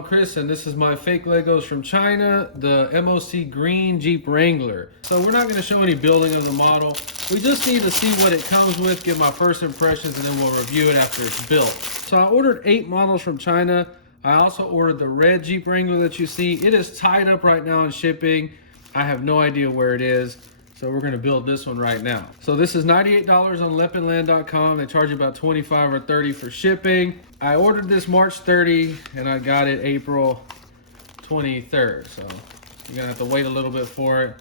I'm Chris, and this is my fake Legos from China, the MOC green Jeep Wrangler. So we're not going to show any building of the model. We just need to see what it comes with, get my first impressions, and then we'll review it after it's built. So I ordered 8 models from China. I also ordered the red Jeep Wrangler that you see. It is tied up right now in shipping. I have no idea where it is. So we're gonna build this one right now. So this is $98 on lepinland.com. They charge you about $25 or $30 for shipping. I ordered this March 30 and I got it April 23rd. So you're gonna have to wait a little bit for it.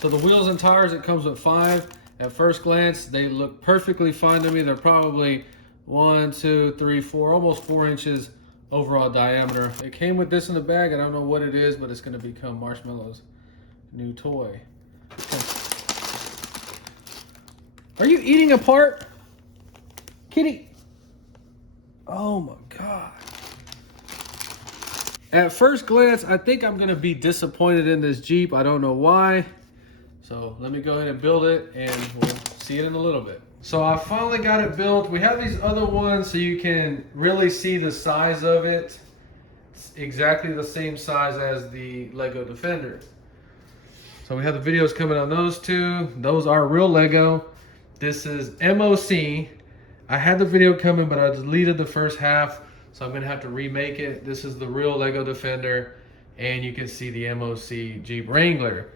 So the wheels and tires, it comes with 5. At first glance, they look perfectly fine to me. They're probably 1, 2, 3, 4, almost 4 inches overall diameter. It came with this in the bag. I don't know what it is, but it's gonna become Marshmallow's new toy. Are you eating a part? Kitty. Oh my God. At first glance, I think I'm gonna be disappointed in this Jeep. I don't know why. So let me go ahead and build it and we'll see it in a little bit. So I finally got it built. We have these other ones so you can really see the size of it. It's exactly the same size as the Lego Defender. So we have the videos coming on those two. Those are real Lego. This is MOC. I had the video coming, but I deleted the first half, so I'm gonna have to remake it. This is the real Lego Defender, and you can see the MOC Jeep Wrangler.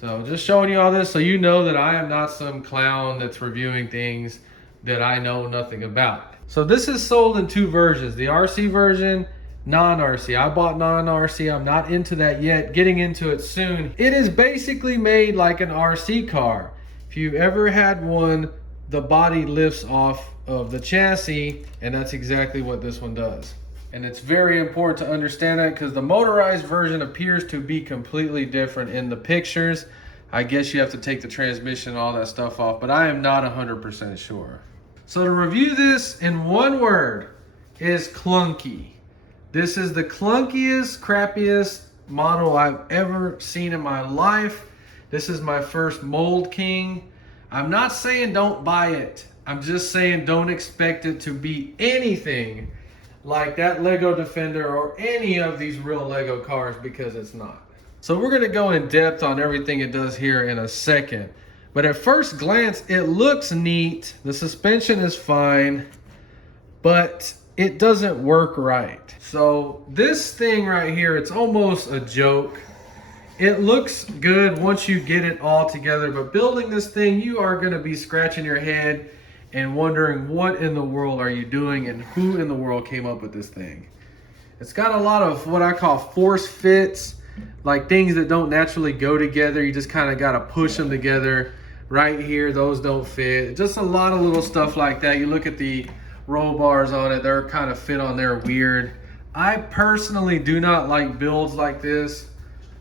So just showing you all this so you know that I am not some clown that's reviewing things that I know nothing about. So this is sold in 2 versions, the RC version, non-RC. I bought non-RC, I'm not into that yet, getting into it soon. It is basically made like an RC car. If you've ever had one, the body lifts off of the chassis, and that's exactly what this one does. And it's very important to understand that because the motorized version appears to be completely different in the pictures. I guess you have to take the transmission and all that stuff off, but I am not 100% sure. So to review this in one word is clunky. This is the clunkiest, crappiest model I've ever seen in my life. This is my first Mould King. I'm not saying don't buy it. I'm just saying don't expect it to be anything like that Lego Defender or any of these real Lego cars, because it's not. So we're gonna go in depth on everything it does here in a second. But at first glance, it looks neat. The suspension is fine, but it doesn't work right. So this thing right here, it's almost a joke. It looks good once you get it all together, but building this thing, you are gonna be scratching your head and wondering what in the world are you doing and who in the world came up with this thing. It's got a lot of what I call force fits, like things that don't naturally go together. You just kind of gotta push them together. Right here, those don't fit. Just a lot of little stuff like that. You look at the roll bars on it, they're kind of fit on there weird. I personally do not like builds like this,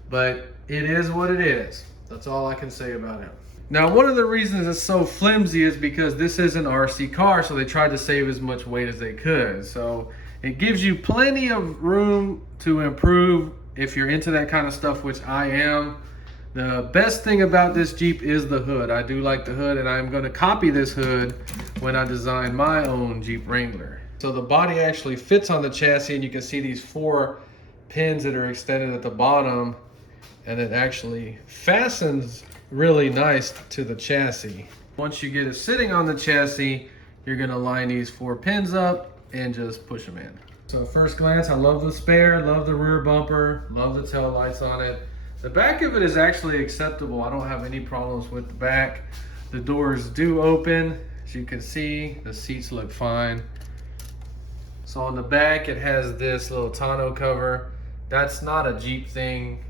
but it is what it is. That's all I can say about it. Now, one of the reasons it's so flimsy is because this is an RC car, so they tried to save as much weight as they could. So it gives you plenty of room to improve if you're into that kind of stuff, which I am. The best thing about this Jeep is the hood. I do like the hood, and I'm going to copy this hood when I design my own Jeep Wrangler. So the body actually fits on the chassis, and you can see these 4 pins that are extended at the bottom, and it actually fastens really nice to the chassis. Once you get it sitting on the chassis, you're gonna line these 4 pins up and just push them in. So at first glance, I love the spare, love the rear bumper, love the tail lights on it. The back of it is actually acceptable. I don't have any problems with the back. The doors do open. As you can see, the seats look fine. So on the back, it has this little tonneau cover. That's not a Jeep thing.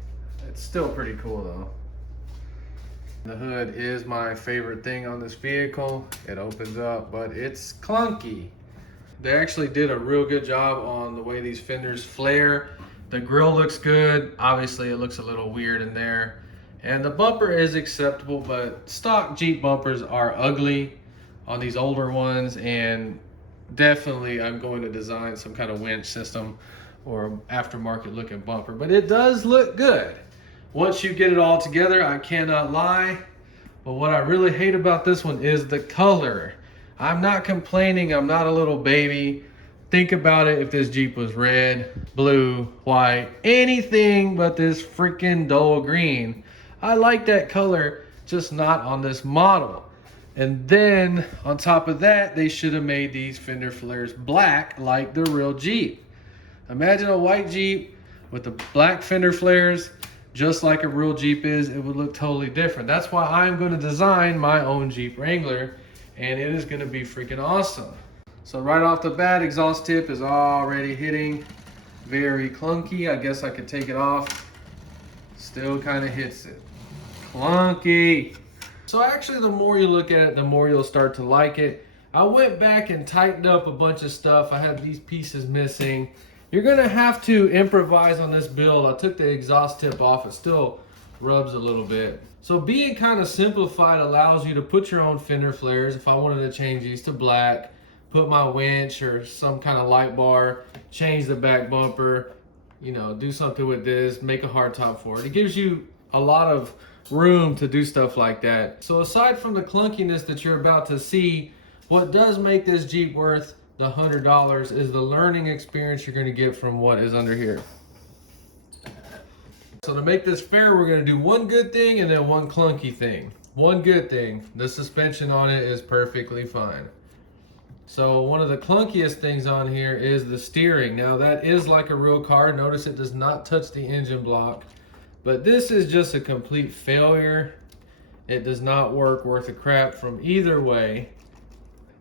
It's still pretty cool though. The hood is my favorite thing on this vehicle. It opens up, but it's clunky. They actually did a real good job on the way these fenders flare. The grille looks good. Obviously, it looks a little weird in there. And the bumper is acceptable, but stock Jeep bumpers are ugly on these older ones, and definitely I'm going to design some kind of winch system or aftermarket looking bumper, but it does look good. Once you get it all together, I cannot lie. But what I really hate about this one is the color. I'm not complaining, I'm not a little baby. think about it if this Jeep was red, blue, white, anything but this freaking dull green. I like that color, just not on this model. And then on top of that, they should have made these fender flares black like the real Jeep. Imagine a white Jeep with the black fender flares, just like a real Jeep is. It would look totally different. That's why I'm going to design my own Jeep Wrangler, and it is going to be freaking awesome. So right off the bat, exhaust tip is already hitting very clunky. I guess I could take it off. Still kind of hits it. Clunky. So actually, the more you look at it, the more you'll start to like it. I went back and tightened up a bunch of stuff. I had these pieces missing. You're gonna have to improvise on this build. I took the exhaust tip off. It still rubs a little bit. So being kind of simplified allows you to put your own fender flares. If I wanted to change these to black, put my winch or some kind of light bar, change the back bumper, you know, do something with this, make a hardtop for it. It gives you a lot of room to do stuff like that. So aside from the clunkiness that you're about to see, what does make this Jeep worth the $100 is the learning experience you're going to get from what is under here. So to make this fair, we're going to do one good thing and then one clunky thing. One good thing, the suspension on it is perfectly fine. So one of the clunkiest things on here is the steering. Now that is like a real car. Notice it does not touch the engine block. But this is just a complete failure. It does not work worth a crap from either way.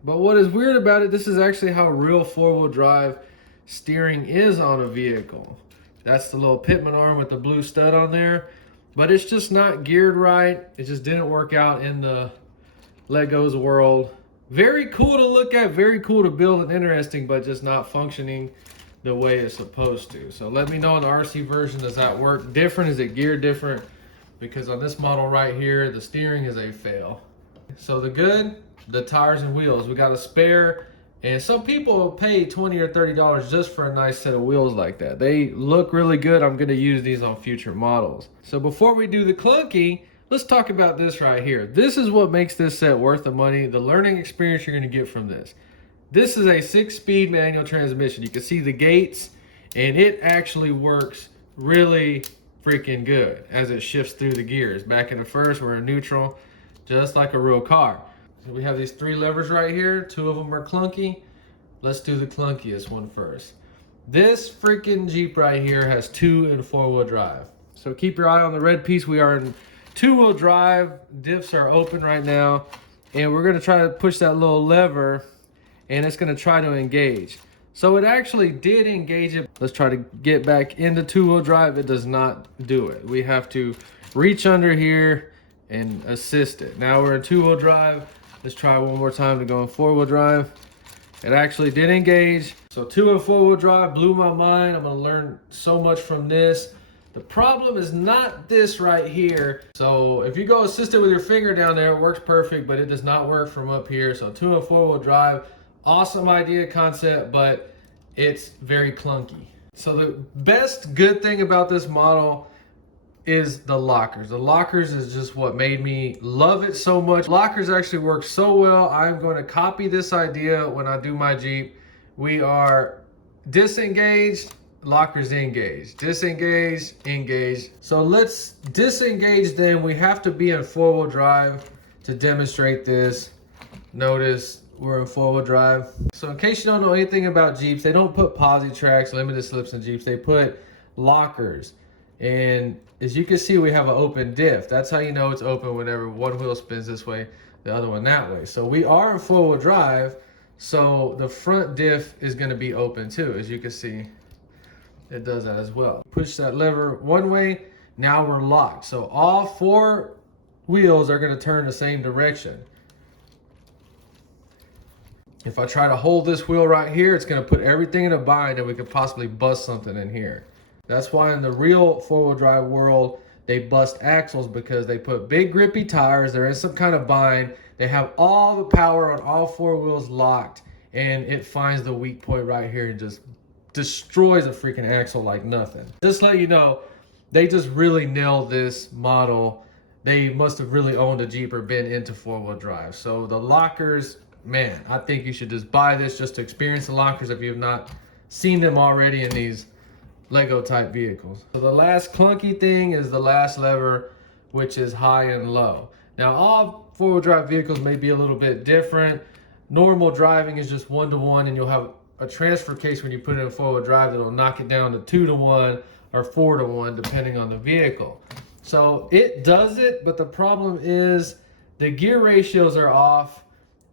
But what is weird about it, this is actually how real four-wheel drive steering is on a vehicle. That's the little pitman arm with the blue stud on there. But it's just not geared right. It just didn't work out in the Legos world. Very cool to look at, very cool to build and interesting, but just not functioning the way it's supposed to. So let me know in the RC version, does that work different? Is it geared different? Because on this model right here, the steering is a fail. So the good, the tires and wheels. We got a spare, and some people pay $20 or $30 just for a nice set of wheels like that. They look really good. I'm gonna use these on future models. So before we do the clunky, let's talk about this right here. This is what makes this set worth the money, the learning experience you're gonna get from this. This is a 6-speed manual transmission. You can see the gates, and it actually works really freaking good as it shifts through the gears. Back in the first, we're in neutral, just like a real car. So we have these 3 levers right here. 2 of them are clunky. Let's do the clunkiest one first. This freaking Jeep right here has 2- and 4-wheel drive. So keep your eye on the red piece. We are in 2-wheel drive. Diffs are open right now, and we're gonna try to push that little lever, and it's gonna try to engage. So it actually did engage it. Let's try to get back into 2-wheel drive. It does not do it. We have to reach under here and assist it. Now we're in 2-wheel drive. Let's try one more time to go in 4-wheel drive. It actually did engage. So 2- and 4-wheel drive blew my mind. I'm gonna learn so much from this. The problem is not this right here. So if you go assist it with your finger down there, it works perfect, but it does not work from up here. So 2- and 4-wheel drive, awesome idea, concept, but it's very clunky. So the best good thing about this model is the lockers. The lockers is just what made me love it so much. Lockers actually work so well. I'm going to copy this idea when I do my Jeep. We are disengaged, lockers engaged, disengage, engage. So let's disengage them. We have to be in 4-wheel drive to demonstrate this. Notice we're in 4-wheel drive. So in case you don't know anything about Jeeps, they don't put posi tracks, limited slips in Jeeps. They put lockers. And as you can see, we have an open diff. That's how you know it's open whenever one wheel spins this way, the other one that way. So we are in 4-wheel drive. So the front diff is going to be open too. As you can see, it does that as well. Push that lever one way. Now we're locked. So all 4 wheels are going to turn the same direction. If I try to hold this wheel right here, it's going to put everything in a bind and we could possibly bust something in here. That's why in the real 4-wheel drive world, they bust axles, because they put big grippy tires. They're in some kind of bind. They have all the power on all 4 wheels locked, and it finds the weak point right here and just destroys a freaking axle like nothing. Just to let you know, they just really nailed this model. They must have really owned a Jeep or been into 4-wheel drive. So the lockers man, I think you should just buy this just to experience the lockers if you have not seen them already in these Lego type vehicles. So the last clunky thing is the last lever, which is high and low. Now all four-wheel drive vehicles may be a little bit different. Normal driving is just 1-to-1, and you'll have a transfer case when you put it in four-wheel drive that'll knock it down to 2-to-1 or 4-to-1 depending on the vehicle. So it does it, but the problem is the gear ratios are off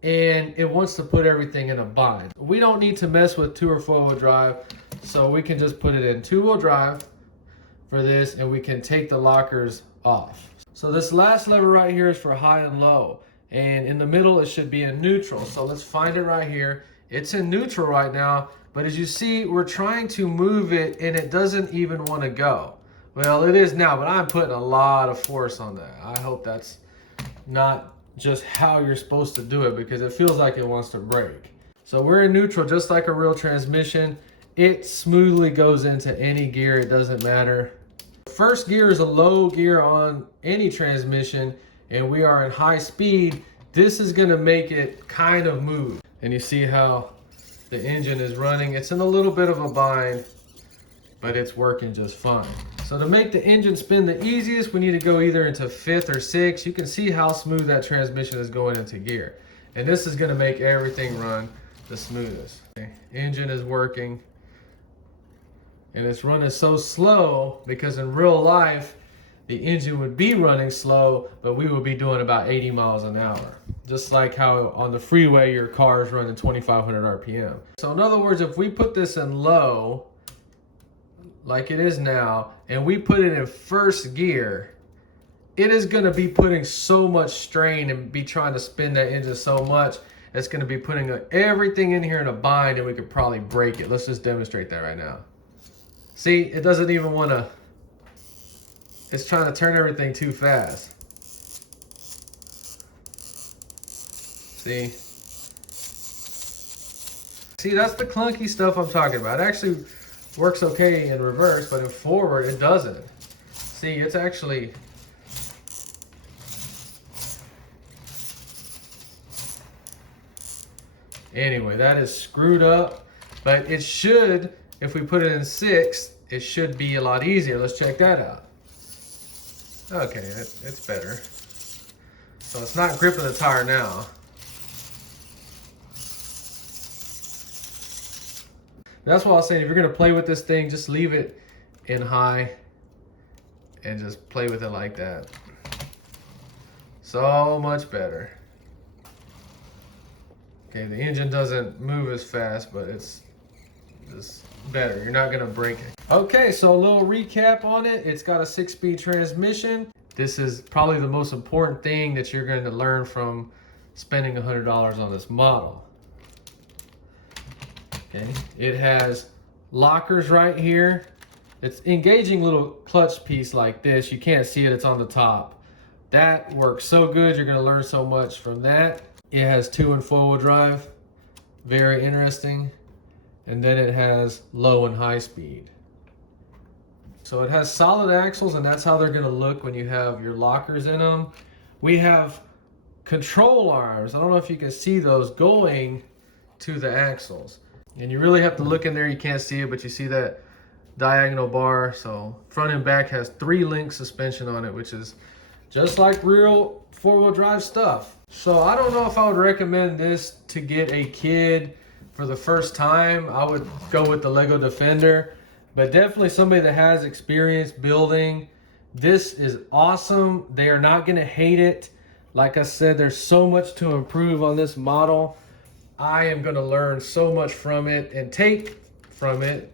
and it wants to put everything in a bind. We don't need to mess with 2 or 4-wheel drive, so we can just put it in 2-wheel drive for this, and we can take the lockers off. So this last lever right here is for high and low, and in the middle it should be in neutral. So let's find it right here. It's in neutral right now, but as you see, we're trying to move it and it doesn't even want to go. Well, it is now, but I'm putting a lot of force on that. I hope that's not just how you're supposed to do it, because it feels like it wants to break. So we're in neutral just like a real transmission. It smoothly goes into any gear, it doesn't matter. First gear is a low gear on any transmission, and we are in high speed. This is gonna make it kind of move. And you see how the engine is running. It's in a little bit of a bind, but it's working just fine. So to make the engine spin the easiest, we need to go either into 5th or 6th. You can see how smooth that transmission is going into gear. And this is gonna make everything run the smoothest. Okay. Engine is working. And it's running so slow because in real life, the engine would be running slow, but we would be doing about 80 miles an hour. Just like how on the freeway, your car is running 2,500 RPM. So in other words, if we put this in low, like it is now, and we put it in first gear, it is gonna be putting so much strain and be trying to spin that engine so much, it's gonna be putting everything in here in a bind, and we could probably break it. Let's just demonstrate that right now. See, it doesn't even wanna, it's trying to turn everything too fast. See? See, that's the clunky stuff I'm talking about. It actually works okay in reverse, but in forward, it doesn't. See, it's actually, anyway, that is screwed up, but it should, if we put it in 6th, it should be a lot easier. Let's check that out. Okay, it's better. So it's not gripping the tire now. That's why I was saying, if you're gonna play with this thing, just leave it in high and just play with it like that. So much better. Okay, the engine doesn't move as fast, but it's just better. You're not gonna break it. Okay, so a little recap on it. It's got a 6-speed transmission. This is probably the most important thing that you're going to learn from spending $100 on this model. Okay, it has lockers right here. It's engaging little clutch piece like this. You can't see it, it's on the top. That works so good. You're going to learn so much from that. It has 2 and 4-wheel drive. Very interesting. And then it has low and high speed. So it has solid axles, and that's how they're going to look when you have your lockers in them. We have control arms. I don't know if you can see those going to the axles. And you really have to look in there. You can't see it, but you see that diagonal bar. So front and back has 3-link suspension on it, which is just like real 4-wheel drive stuff. So I don't know if I would recommend this to get a kid for the first time. I would go with the Lego Defender, but definitely somebody that has experience building. This is awesome. They are not gonna hate it. Like I said, there's so much to improve on this model. I am gonna learn so much from it and take from it.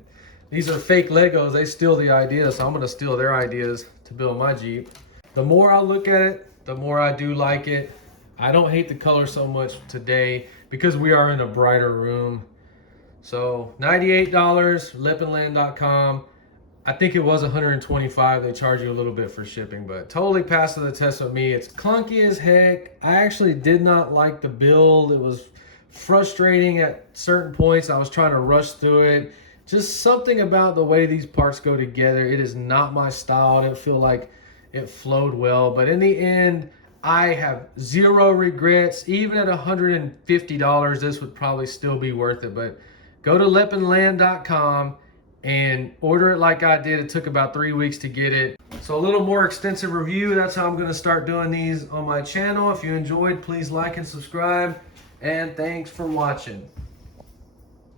These are fake Legos. They steal the ideas, so I'm gonna steal their ideas to build my Jeep. The more I look at it, the more I do like it. I don't hate the color so much today because we are in a brighter room. So $98, lipandland.com. I think it was $125. They charge you a little bit for shipping, but totally passed the test with me. It's clunky as heck. I actually did not like the build. It was frustrating at certain points. I was trying to rush through it. Just something about the way these parts go together. It is not my style. I didn't feel like it flowed well, but in the end, I have zero regrets. Even at $150, this would probably still be worth it. But go to lippandland.com and order it like I did. It took about 3 weeks to get it. So a little more extensive review. That's how I'm going to start doing these on my channel. If you enjoyed, please like and subscribe. And thanks for watching.